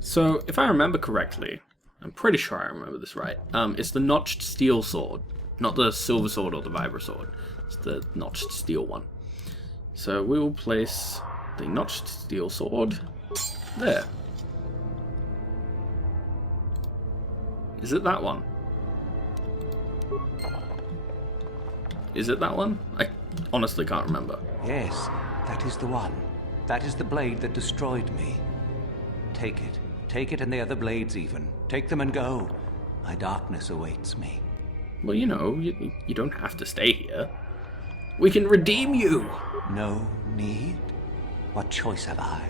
So, if I remember correctly, I'm pretty sure I remember this right, it's the notched steel sword, not the silver sword or the vibra sword. It's the notched steel one. So we will place the notched steel sword there. Is it that one? Is it that one? I honestly can't remember. Yes, that is the one. That is the blade that destroyed me. Take it. Take it and the other blades even. Take them and go. My darkness awaits me. Well, you know, you don't have to stay here. We can redeem you! No need? What choice have I?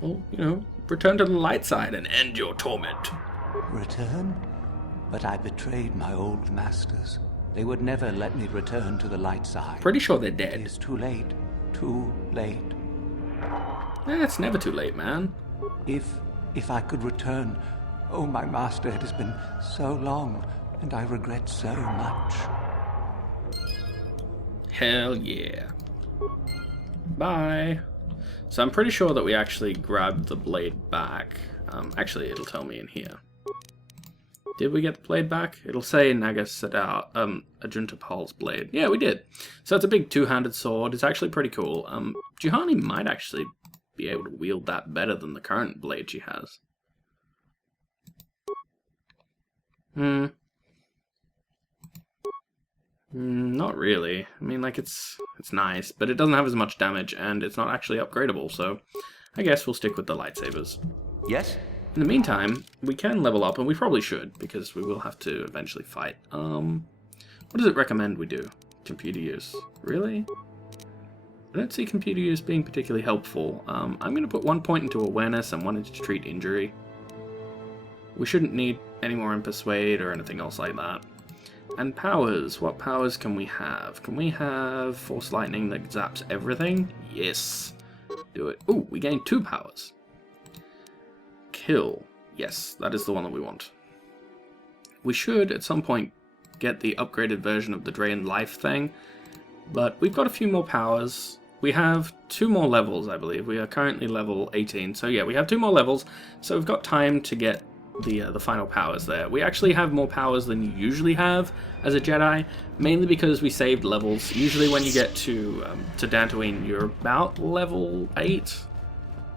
Well, you know, return to the light side and end your torment. Return? But I betrayed my old masters. They would never let me return to the light side. Pretty sure they're dead. It is too late. Too late. It's never too late, man. If I could return... Oh, my master, it has been so long, and I regret so much. Hell yeah. Bye. So I'm pretty sure that we actually grabbed the blade back. Actually, it'll tell me in here. Did we get the blade back? It'll say Nagasadao, Ajuntapal's blade. Yeah, we did. So it's a big two-handed sword. It's actually pretty cool. Juhani might actually be able to wield that better than the current blade she has. Not really. I mean, like, it's nice, but it doesn't have as much damage, and it's not actually upgradable, so I guess we'll stick with the lightsabers. Yes? In the meantime, we can level up, and we probably should, because we will have to eventually fight. What does it recommend we do? Computer use. Really? I don't see computer use being particularly helpful. I'm going to put 1 point into awareness and 1 into treat injury. We shouldn't need any more in persuade or anything else like that. And powers. What powers can we have? Can we have force lightning that zaps everything? Yes. Do it. Ooh, we gained 2 powers. Kill. Yes, that is the one that we want. We should, at some point, get the upgraded version of the Drain Life thing, but we've got a few more powers. We have 2 more levels, I believe. We are currently level 18, so yeah, we have 2 more levels, so we've got time to get the final powers there. We actually have more powers than you usually have as a Jedi, mainly because we saved levels. Usually when you get to Dantooine, you're about level 8,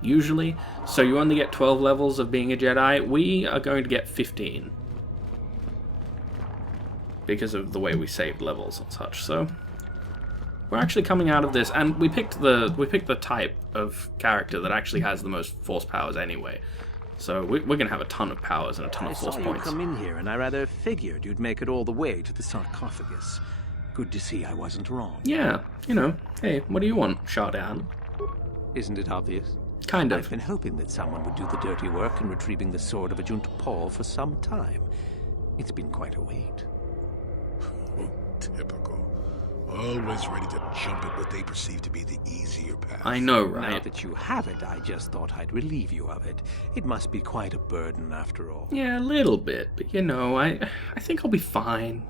usually, so you only get 12 levels of being a Jedi. We are going to get 15 because of the way we saved levels and such. So we're actually coming out of this, and we picked the type of character that actually has the most force powers anyway. So we're going to have a ton of powers and a ton of force points. I saw you come in here, and I rather figured you'd make it all the way to the sarcophagus. Good to see I wasn't wrong. Yeah, you know. Hey, what do you want, Shardan? Isn't it obvious? Kind of. I've been hoping that someone would do the dirty work in retrieving the sword of Ajuntapal for some time. It's been quite a wait. Typical. Always ready to jump at what they perceive to be the easier path. I know, right? Now that you have it, I just thought I'd relieve you of it. It must be quite a burden, after all. Yeah, a little bit, but you know, I think I'll be fine.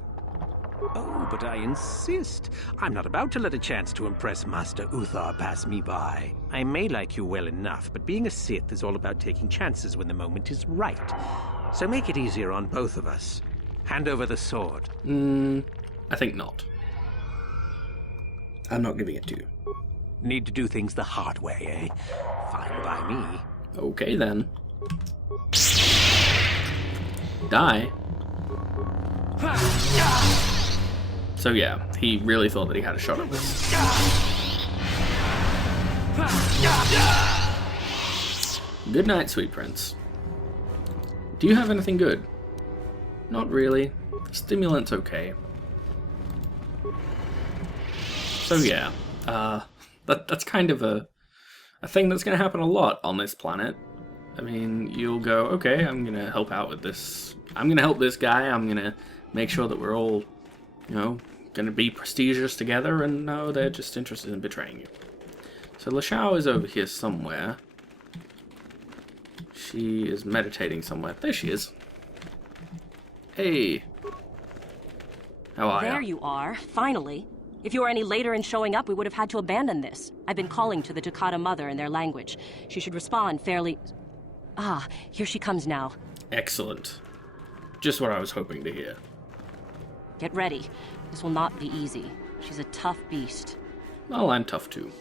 Oh, but I insist. I'm not about to let a chance to impress Master Uthar pass me by. I may like you well enough, but being a Sith is all about taking chances when the moment is right. So make it easier on both of us. Hand over the sword. I think not. I'm not giving it to you. Need to do things the hard way, eh? Fine by me. Okay, then. Die. So yeah, he really thought that he had a shot at this. Good night, sweet prince. Do you have anything good? Not really. Stimulant's okay. So yeah, that's kind of a thing that's going to happen a lot on this planet. I mean, you'll go, okay, I'm going to help out with this. I'm going to help this guy. I'm going to make sure that we're all, you know, going to be prestigious together. And no, they're just interested in betraying you. So Lashao is over here somewhere. She is meditating somewhere. There she is. Hey. How are you? There you are, finally. If you were any later in showing up, we would have had to abandon this. I've been calling to the Takata mother in their language. She should respond fairly... Ah, here she comes now. Excellent. Just what I was hoping to hear. Get ready. This will not be easy. She's a tough beast. Well, I'm tough too.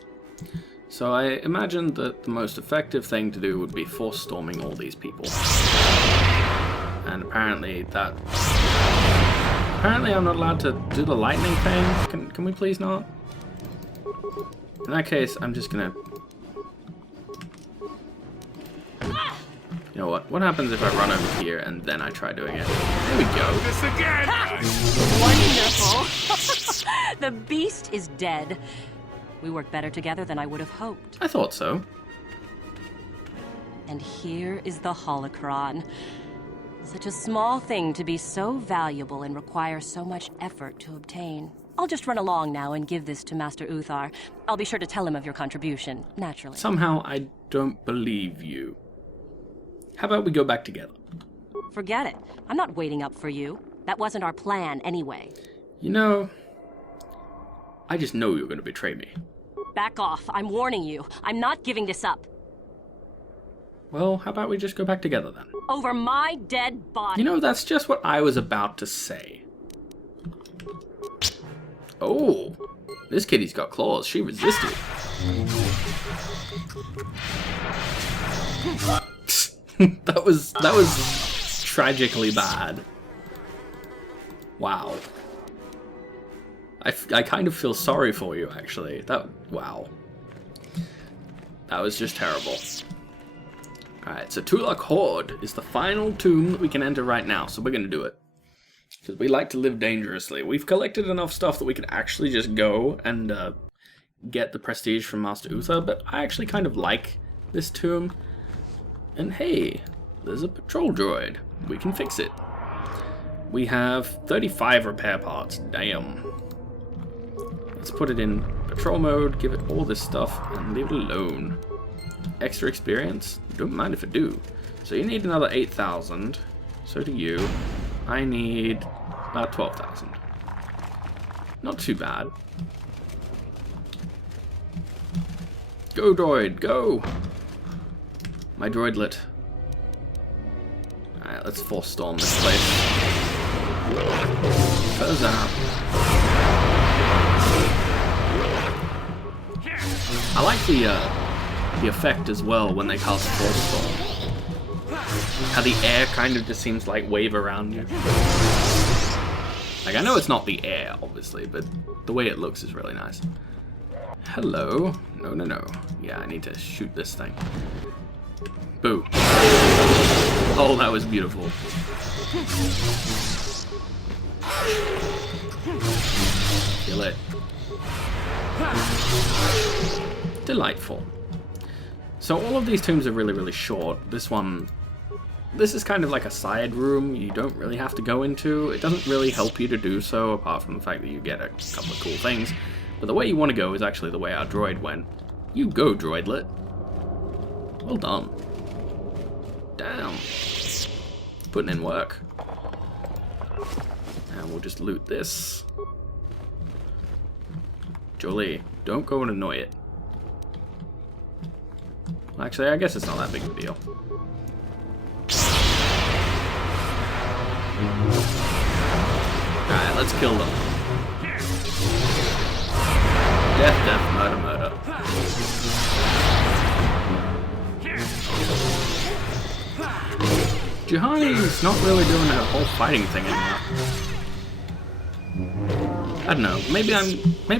So I imagined that the most effective thing to do would be force storming all these people. And apparently I'm not allowed to do the lightning thing. Can we please not? In that case, I'm just gonna... You know what? What happens if I run over here and then I try doing it? There we go. This again! Wonderful! The beast is dead. We work better together than I would have hoped. I thought so. And here is the holocron. Such a small thing to be so valuable and require so much effort to obtain. I'll just run along now and give this to Master Uthar. I'll be sure to tell him of your contribution, naturally. Somehow I don't believe you. How about we go back together? Forget it. I'm not waiting up for you. That wasn't our plan anyway. You know, I just know you're going to betray me. Back off. I'm warning you. I'm not giving this up. Well, how about we just go back together then? Over my dead body. You know, that's just what I was about to say. Oh, this kitty's got claws. She resisted. That was tragically bad. Wow. I kind of feel sorry for you, actually. Wow. That was just terrible. Alright, so Tulak Hord is the final tomb that we can enter right now, so we're going to do it. Because we like to live dangerously. We've collected enough stuff that we can actually just go and get the prestige from Master Uthar, but I actually kind of like this tomb. And hey, there's a patrol droid. We can fix it. We have 35 repair parts. Damn. Let's put it in patrol mode, give it all this stuff, and leave it alone. Extra experience? Don't mind if I do. So you need another 8,000. So do you. I need about 12,000. Not too bad. Go, droid, go! My droidlet. Alright, let's force storm this place. Close out. I like the effect as well when they cast force storm. How the air kind of just seems like wave around you. Like, I know it's not the air, obviously, but the way it looks is really nice. Hello. No, no, no. Yeah, I need to shoot this thing. Boo. Oh, that was beautiful. Kill it. Delightful. So all of these tombs are really, really short. This is kind of like a side room you don't really have to go into. It doesn't really help you to do so, apart from the fact that you get a couple of cool things. But the way you want to go is actually the way our droid went. You go, droidlet. Well done. Damn. Putting in work. And we'll just loot this. Jolee, don't go and annoy it. Actually, I guess it's not that big of a deal. Alright, let's kill them. Death, death, murder, murder. Juhani's not really doing her whole fighting thing anymore. I don't know, maybe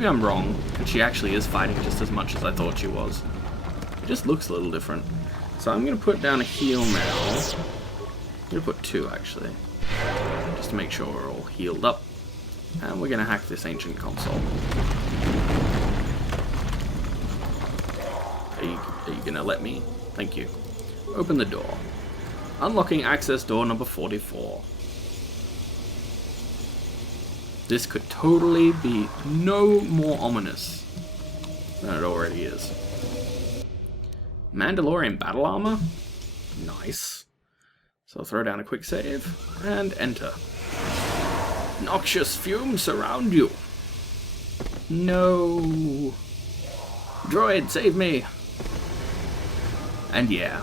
I'm wrong, and she actually is fighting just as much as I thought she was. It just looks a little different. So I'm gonna put down a heal now. I'm gonna put 2 actually. Just to make sure we're all healed up. And we're gonna hack this ancient console. Are you gonna let me? Thank you. Open the door. Unlocking access door number 44. This could totally be no more ominous than it already is. Mandalorian battle armor? Nice. So I'll throw down a quick save and enter. Noxious fumes surround you. No. Droid, save me. And yeah.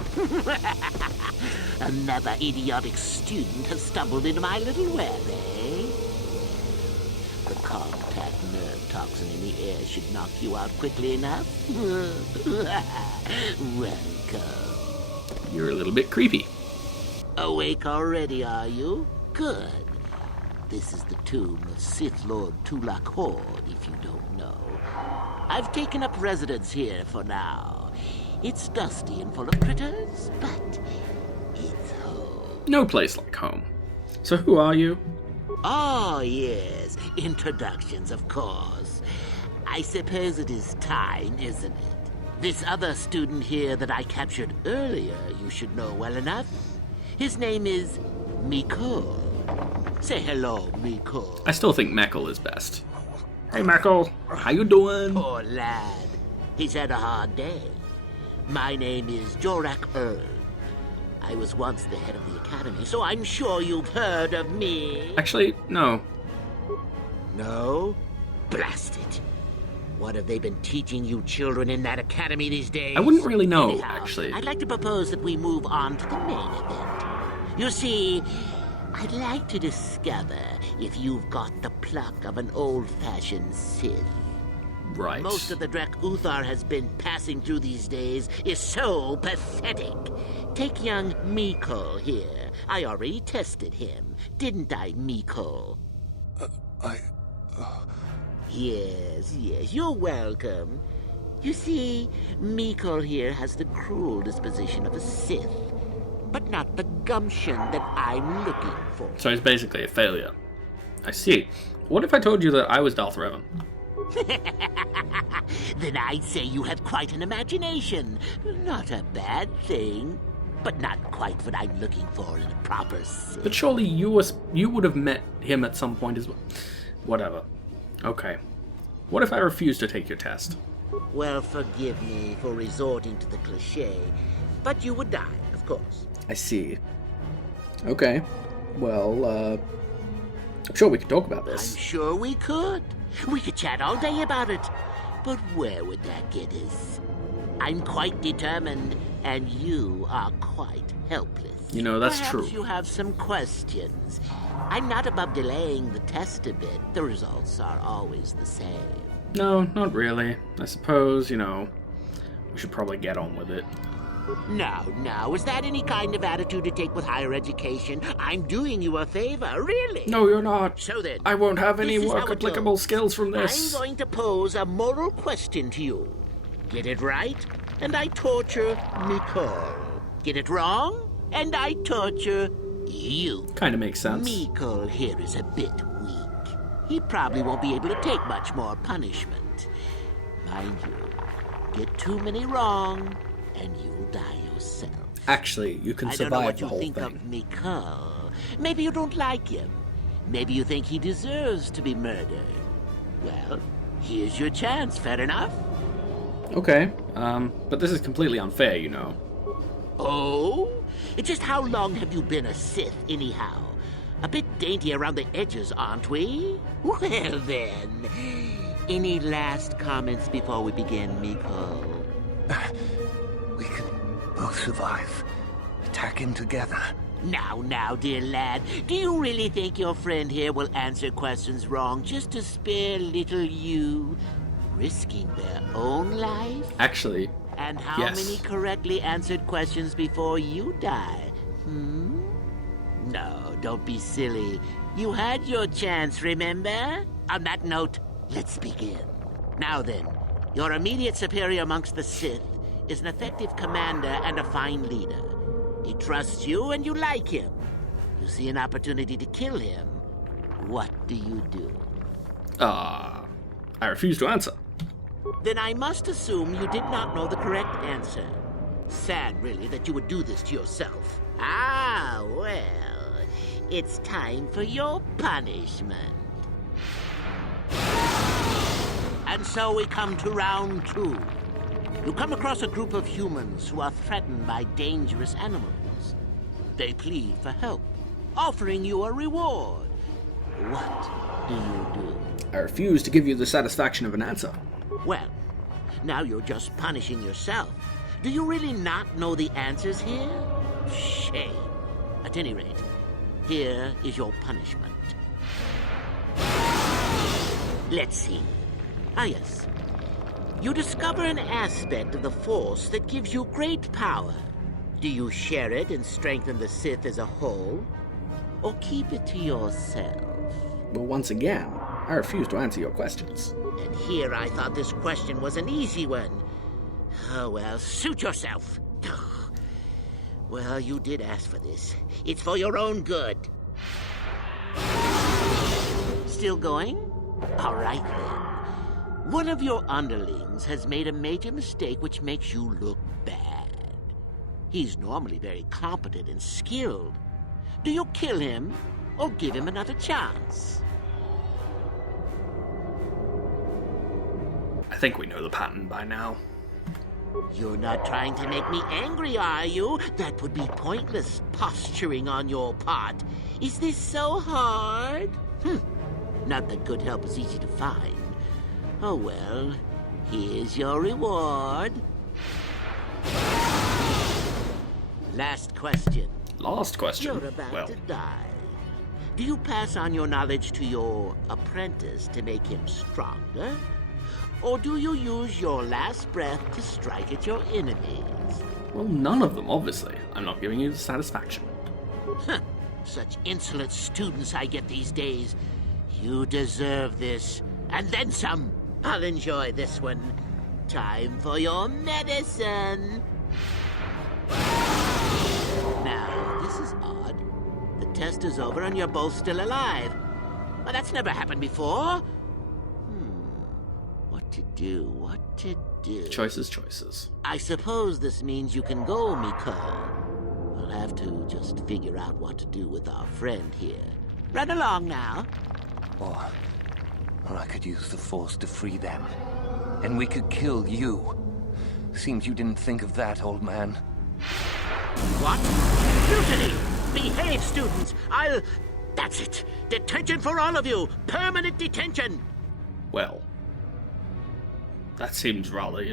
Another idiotic student has stumbled into my little web, eh? The contact nerve toxin in the air should knock you out quickly enough. Welcome. You're a little bit creepy. Awake already, are you? Good. This is the tomb of Sith Lord Tulak Hord, if you don't know. I've taken up residence here for now. It's dusty and full of critters, but it's home. No place like home. So who are you? Oh, yes. Introductions, of course. I suppose it is time, isn't it? This other student here that I captured earlier, you should know well enough. His name is Mikkel. Say hello, Mikkel. I still think Mikkel is best. Hey, Mikkel. How you doing? Poor lad. He's had a hard day. My name is Jorak Uln. I was once the head of the academy, so I'm sure you've heard of me. Actually, no. No? Blast it. What have they been teaching you children in that academy these days? I wouldn't really know, Anyhow, actually. I'd like to propose that we move on to the main event. You see, I'd like to discover if you've got the pluck of an old-fashioned Sith. Right. Most of the Jorak Uthar has been passing through these days is so pathetic. Take young Mikkel here. I already tested him, didn't I, Mikkel? Yes, you're welcome. You see, Mikkel here has the cruel disposition of a Sith, but not the gumption that I'm looking for. So he's basically a failure. I see. What if I told you that I was Darth Revan? Then I'd say you have quite an imagination. Not a bad thing, but not quite what I'm looking for in a proper Sith. But surely you would have met him at some point as well. Whatever. Okay. What if I refuse to take your test? Well, forgive me for resorting to the cliché, but you would die, of course. I see. Okay. Well, I'm sure we could talk about I'm this. sure we could. We could chat all day about it. But where would that get us? I'm quite determined, and you are quite helpless. You know, that's Perhaps true. You have some questions. I'm not above delaying the test a bit. The results are always the same. No, not really. I suppose, we should probably get on with it. Now, is that any kind of attitude to take with higher education? I'm doing you a favor, really. No, you're not. So then, I won't have any this is how work it applicable goes. skills from this. I'm going to pose a moral question to you. Get it right, and I torture Mikkel. Get it wrong, and I torture you. Kind of makes sense. Mikkel here is a bit weak. He probably won't be able to take much more punishment. Mind you, get too many wrong, and you'll die yourself. Actually, you can I don't know survive what the you whole think of thing. Mikkel. Maybe you don't like him. Maybe you think he deserves to be murdered. Well, here's your chance, fair enough? Okay, but this is completely unfair, Oh? Just how long have you been a Sith, anyhow? A bit dainty around the edges, aren't we? Well, then. Any last comments before we begin, Mikkel? We can both survive. Attack him together. Now, dear lad, do you really think your friend here will answer questions wrong just to spare little you, risking their own life? Actually, And how yes. many correctly answered questions before you die? No, don't be silly. You had your chance, remember? On that note, let's begin. Now then, your immediate superior amongst the Sith is an effective commander and a fine leader. He trusts you and you like him. You see an opportunity to kill him. What do you do? I refuse to answer. Then I must assume you did not know the correct answer. Sad, really, that you would do this to yourself. Ah, well, it's time for your punishment. And so we come to round 2. You come across a group of humans who are threatened by dangerous animals. They plead for help, offering you a reward. What do you do? I refuse to give you the satisfaction of an answer. Well, now you're just punishing yourself. Do you really not know the answers here? Shame. Okay. At any rate, here is your punishment. Let's see. Ah, yes. You discover an aspect of the Force that gives you great power. Do you share it and strengthen the Sith as a whole? Or keep it to yourself? Well, once again, I refuse to answer your questions. And here I thought this question was an easy one. Oh, well, suit yourself. Well, you did ask for this. It's for your own good. Still going? All right, then. One of your underlings has made a major mistake which makes you look bad. He's normally very competent and skilled. Do you kill him or give him another chance? I think we know the pattern by now. You're not trying to make me angry, are you? That would be pointless posturing on your part. Is this so hard? Not that good help is easy to find. Oh well, here's your reward. Last question. Last question? You're about Well, to die. Do you pass on your knowledge to your apprentice to make him stronger? Or do you use your last breath to strike at your enemies? well, none of them, obviously. I'm not giving you the satisfaction. Such insolent students I get these days. You deserve this. And then some. I'll enjoy this one. Time for your medicine. Now, this is odd. The test is over and you're both still alive. Well, that's never happened before. What to do? What to do? Choices. I suppose this means you can go, Mikkel. We'll have to just figure out what to do with our friend here. Run along now. Or I could use the Force to free them. And we could kill you. Seems you didn't think of that, old man. What? Mutiny! Behave, students! That's it! Detention for all of you! Permanent detention! Well, that seems rather,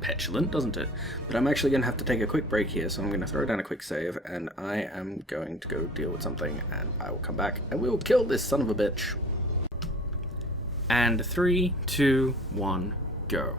petulant, doesn't it? But I'm actually going to have to take a quick break here, so I'm going to throw down a quick save, and I am going to go deal with something, and I will come back, and we will kill this son of a bitch. And 3, 2, 1, go.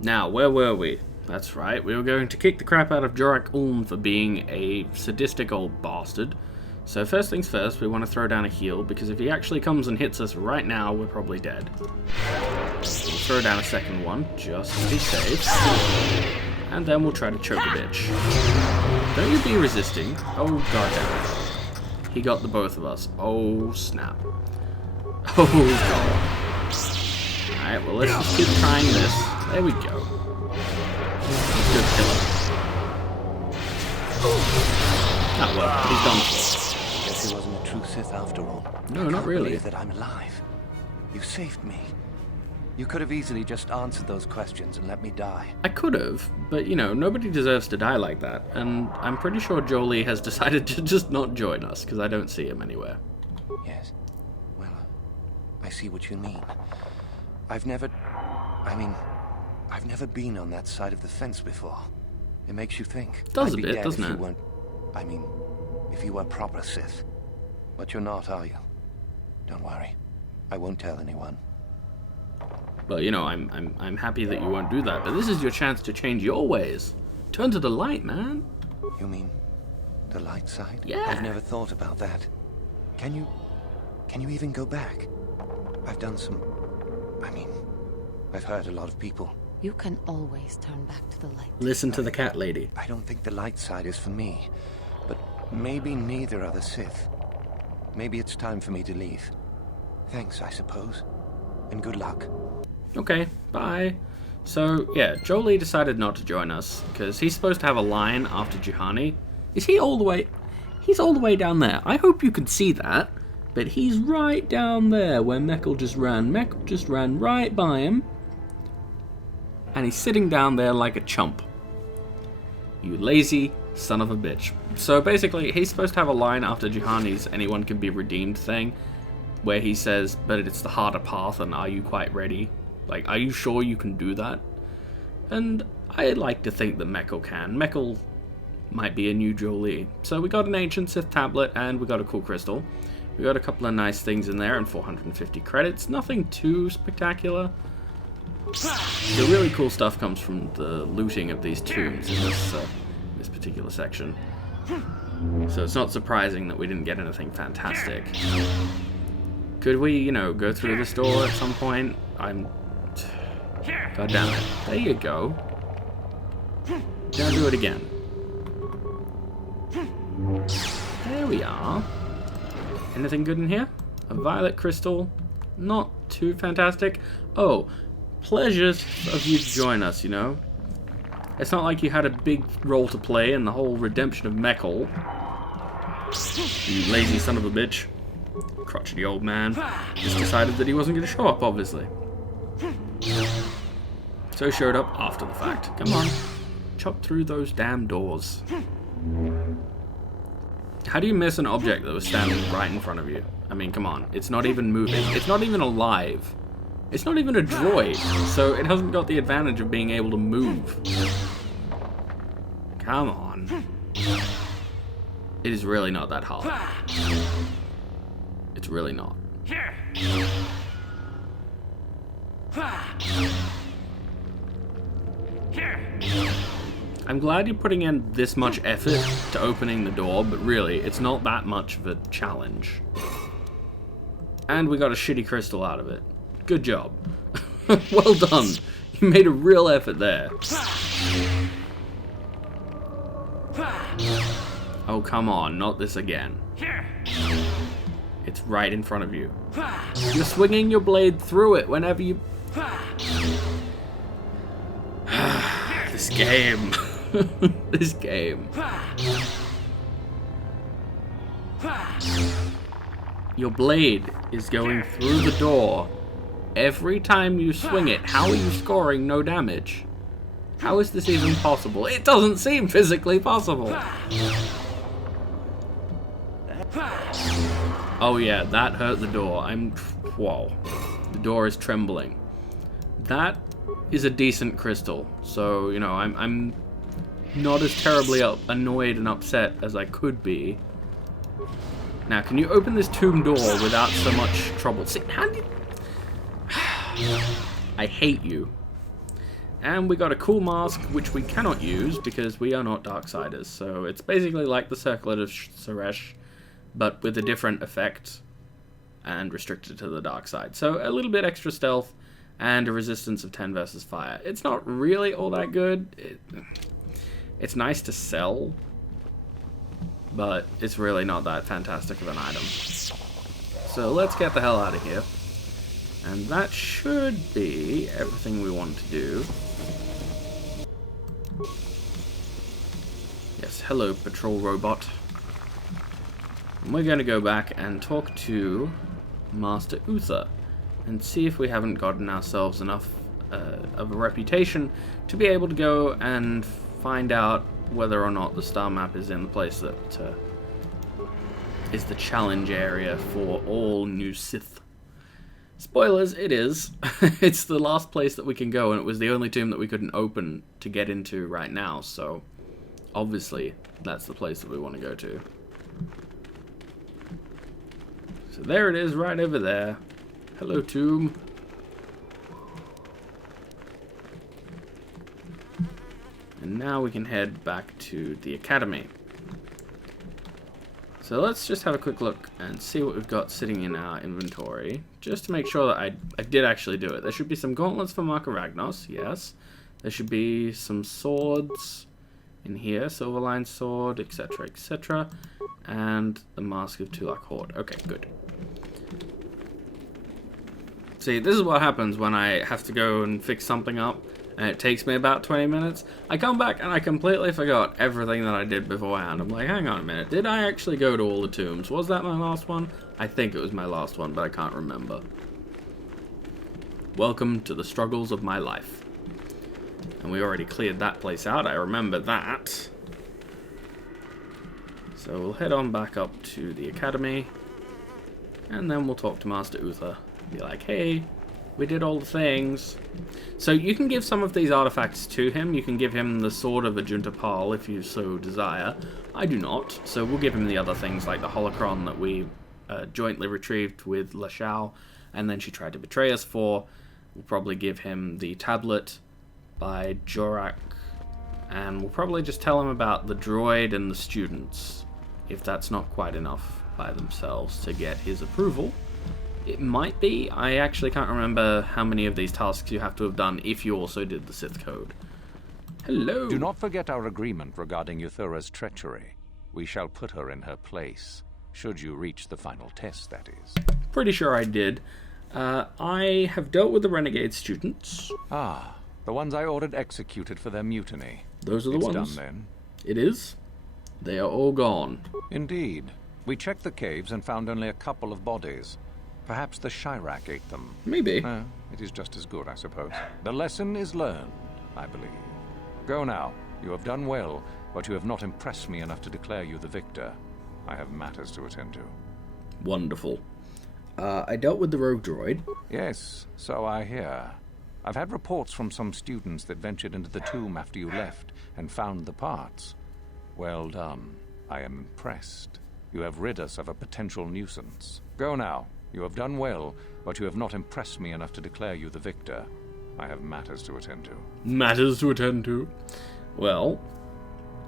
Now, where were we? That's right, we were going to kick the crap out of Jorak Uln for being a sadistic old bastard. So first things first, we want to throw down a heal, because if he actually comes and hits us right now, we're probably dead. We'll throw down a second one, just to be safe. And then we'll try to choke a bitch. Don't you be resisting. Oh, goddamn. He got the both of us. Oh, snap. Oh, God. Alright, well, let's just keep trying this. There we go. Good killer. That worked. He's done for. Guess he wasn't a true Sith after all. No, not I really. believe that I'm alive. You saved me. You could have easily just answered those questions and let me die. I could have, but nobody deserves to die like that, and I'm pretty sure Jolee has decided to just not join us, because I don't see him anywhere. Yes. Well, I see what you mean. I've never been on that side of the fence before. It makes you think. Does I'd a be bit, dead doesn't if you it? weren't- if you were proper Sith. But you're not, are you? Don't worry. I won't tell anyone. Well, I'm happy that you won't do that, but this is your chance to change your ways. Turn to the light, man. You mean the light side? Yeah. I've never thought about that. Can you even go back? I've done some... I've hurt a lot of people. You can always turn back to the light. Listen to the cat lady. I don't think the light side is for me. But maybe neither are the Sith. Maybe it's time for me to leave. Thanks, I suppose. And good luck. Okay, bye. So, yeah, Jolee decided not to join us, because he's supposed to have a line after Juhani. Is he all the way... He's all the way down there. I hope you can see that, but he's right down there where Mikkel just ran. Mikkel just ran right by him. And he's sitting down there like a chump. You lazy son of a bitch. So basically, he's supposed to have a line after Juhani's anyone can be redeemed thing, where he says, but it's the harder path, and are you quite ready? Like, are you sure you can do that? And I like to think that Mikkel can. Mikkel might be a new Jolee. So we got an ancient Sith tablet and we got a cool crystal. We got a couple of nice things in there and 450 credits. Nothing too spectacular. The really cool stuff comes from the looting of these tombs in this particular section. So it's not surprising that we didn't get anything fantastic. Could we, you know, go through this door at some point? God damn it. There you go. Now do it again. There we are. Anything good in here? A violet crystal. Not too fantastic. Oh, pleasures of you to join us, you know. It's not like you had a big role to play in the whole redemption of Mikkel. You lazy son of a bitch. Crotchety old man. Just decided that he wasn't going to show up, obviously. So he showed up after the fact. Come on. Chop through those damn doors. How do you miss an object that was standing right in front of you? I mean, come on. It's not even moving. It's not even alive. It's not even a droid, so it hasn't got the advantage of being able to move. Come on. It is really not that hard. It's really not. I'm glad you're putting in this much effort to opening the door, but really, it's not that much of a challenge. And we got a shitty crystal out of it. Good job. Well done. You made a real effort there. Oh, come on, not this again. It's right in front of you. You're swinging your blade through it whenever you... This game. This game. Your blade is going through the door every time you swing it. How are you scoring no damage? How is this even possible? It doesn't seem physically possible. Oh yeah, that hurt the door. Whoa. The door is trembling. That is a decent crystal. So, you know, I'm not as terribly annoyed and upset as I could be. Now, can you open this tomb door without so much trouble? See, how do you... I hate you. And we got a cool mask, which we cannot use because we are not Darksiders. So it's basically like the Circlet of Suresh, but with a different effect and restricted to the dark side. So a little bit extra stealth and a resistance of 10 versus fire. It's not really all that good. It's nice to sell, but it's really not that fantastic of an item. So let's get the hell out of here. And that should be everything we want to do. Yes, hello, patrol robot. And we're going to go back and talk to Master Uthar and see if we haven't gotten ourselves enough of a reputation to be able to go and find out whether or not the star map is in the place that is the challenge area for all new Sith. Spoilers, it is. It's the last place that we can go, and it was the only tomb that we couldn't open to get into right now, so obviously that's the place that we want to go to. So there it is, right over there. Hello, tomb. And now we can head back to the academy. So let's just have a quick look and see what we've got sitting in our inventory, just to make sure that I did actually do it. There should be some gauntlets for Mark of Ragnos, yes. There should be some swords in here, Silverline sword, etc., etc. And the Mask of Tulak Hord. Okay, good. See, this is what happens when I have to go and fix something up, and it takes me about 20 minutes. I come back and I completely forgot everything that I did beforehand. I'm like, hang on a minute, did I actually go to all the tombs? Was that my last one? I think it was my last one, but I can't remember. Welcome to the struggles of my life. And we already cleared that place out, I remember that. So we'll head on back up to the academy, and then we'll talk to Master Uthar. Be like, hey, We did all the things. So you can give some of these artifacts to him. You can give him the Sword of Ajunta Pal if you so desire. I do not, so we'll give him the other things like the holocron that we jointly retrieved with Lashao, and then she tried to betray us for. We'll probably give him the tablet by Jorak, and we'll probably just tell him about the droid and the students, if that's not quite enough by themselves to get his approval. It might be. I actually can't remember how many of these tasks you have to have done if you also did the Sith Code. Hello. Do not forget our agreement regarding Uthara's treachery. We shall put her in her place, should you reach the final test, that is. Pretty sure I did. I have dealt with the renegade students. Ah, the ones I ordered executed for their mutiny. Those are the ones. It's done then. It is. They are all gone. Indeed. We checked the caves and found only a couple of bodies. Perhaps the Shirak ate them. Maybe. It is just as good, I suppose. The lesson is learned, I believe. Go now. You have done well, but you have not impressed me enough to declare you the victor. I have matters to attend to. Wonderful. I dealt with the rogue droid. Yes, so I hear. I've had reports from some students that ventured into the tomb after you left and found the parts. Well done. I am impressed. You have rid us of a potential nuisance. Go now. You have done well, but you have not impressed me enough to declare you the victor. I have matters to attend to. Matters to attend to. Well,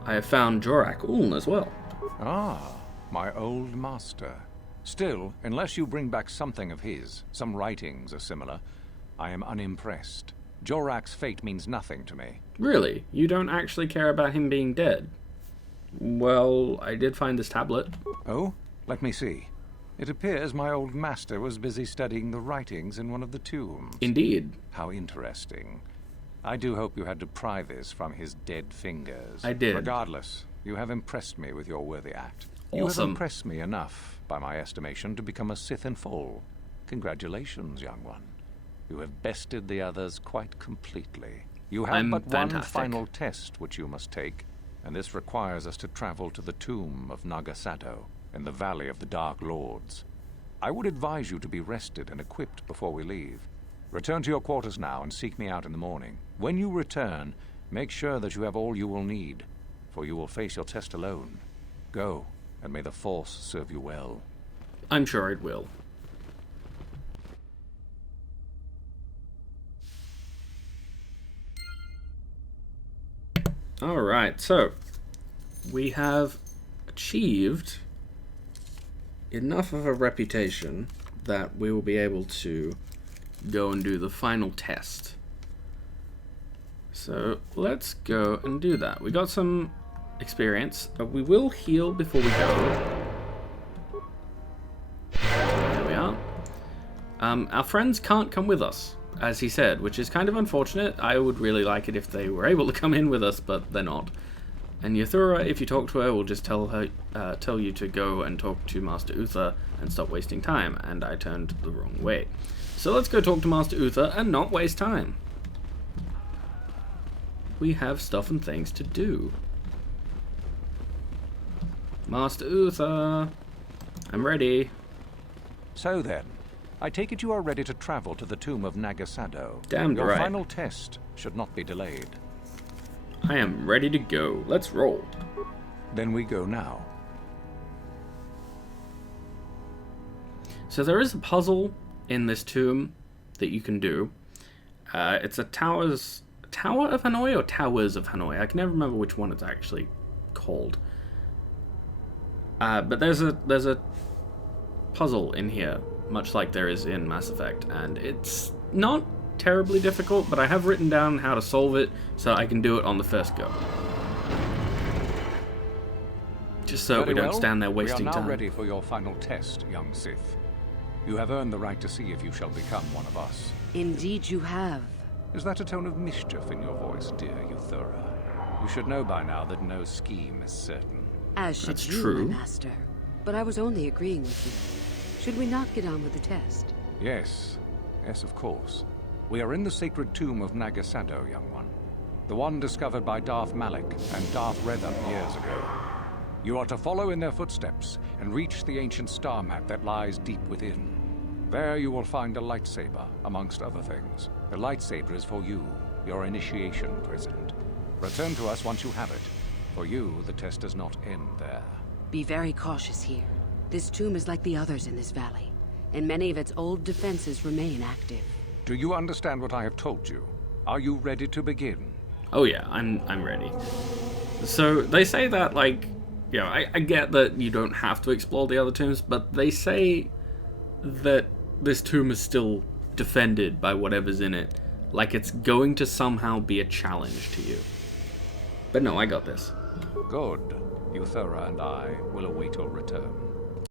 I have found Jorak Uln as well. Ah, my old master. Still, unless you bring back something of his, some writings or similar, I am unimpressed. Jorak's fate means nothing to me. Really? You don't actually care about him being dead? Well, I did find this tablet. Oh? Let me see. It appears my old master was busy studying the writings in one of the tombs. Indeed. How interesting. I do hope you had to pry this from his dead fingers. I did. Regardless, you have impressed me with your worthy act. Awesome. You have impressed me enough, by my estimation, to become a Sith in full. Congratulations, young one. You have bested the others quite completely. You have but fantastic. one final test which you must take, and this requires us to travel to the tomb of Nagasado, in the Valley of the Dark Lords. I would advise you to be rested and equipped before we leave. Return to your quarters now and seek me out in the morning. When you return, make sure that you have all you will need, for you will face your test alone. Go, and may the Force serve you well. I'm sure it will. Alright, so we have achieved enough of a reputation that we will be able to go and do the final test. So let's go and do that. We got some experience. We will heal before we go. There we are. Our friends can't come with us, as he said, which is kind of unfortunate. I would really like it if they were able to come in with us, but they're not. And Uthara, if you talk to her, will just tell you to go and talk to Master Uthar and stop wasting time, and I turned the wrong way. So let's go talk to Master Uthar and not waste time. We have stuff and things to do. Master Uthar, I'm ready. So then, I take it you are ready to travel to the tomb of Nagasado. Damn Your right. final test should not be delayed. I am ready to go. Let's roll. Then we go now. So there is a puzzle in this tomb that you can do. It's a Tower of Hanoi or Towers of Hanoi. I can never remember which one it's actually called. But there's a puzzle in here, much like there is in Mass Effect, and it's not terribly difficult, but I have written down how to solve it so I can do it on the first go. Just so we don't stand there wasting time. We are now time. ready for your final test, young Sith. You have earned the right to see if you shall become one of us. Indeed you have. Is that a tone of mischief in your voice, dear Uthara? You should know by now that no scheme is certain. As should That's you, true. my master. But I was only agreeing with you. Should we not get on with the test? Yes. Yes, of course. We are in the sacred tomb of Nagasado, young one. The one discovered by Darth Malik and Darth Revan years ago. You are to follow in their footsteps and reach the ancient star map that lies deep within. There you will find a lightsaber, amongst other things. The lightsaber is for you, your initiation present. Return to us once you have it. For you, the test does not end there. Be very cautious here. This tomb is like the others in this valley, and many of its old defenses remain active. Do you understand what I have told you? Are you ready to begin? Oh yeah, I'm ready. So they say that, like, you know, I get that you don't have to explore the other tombs, but they say that this tomb is still defended by whatever's in it. Like it's going to somehow be a challenge to you. But no, I got this. Good. Uthar and I will await your return.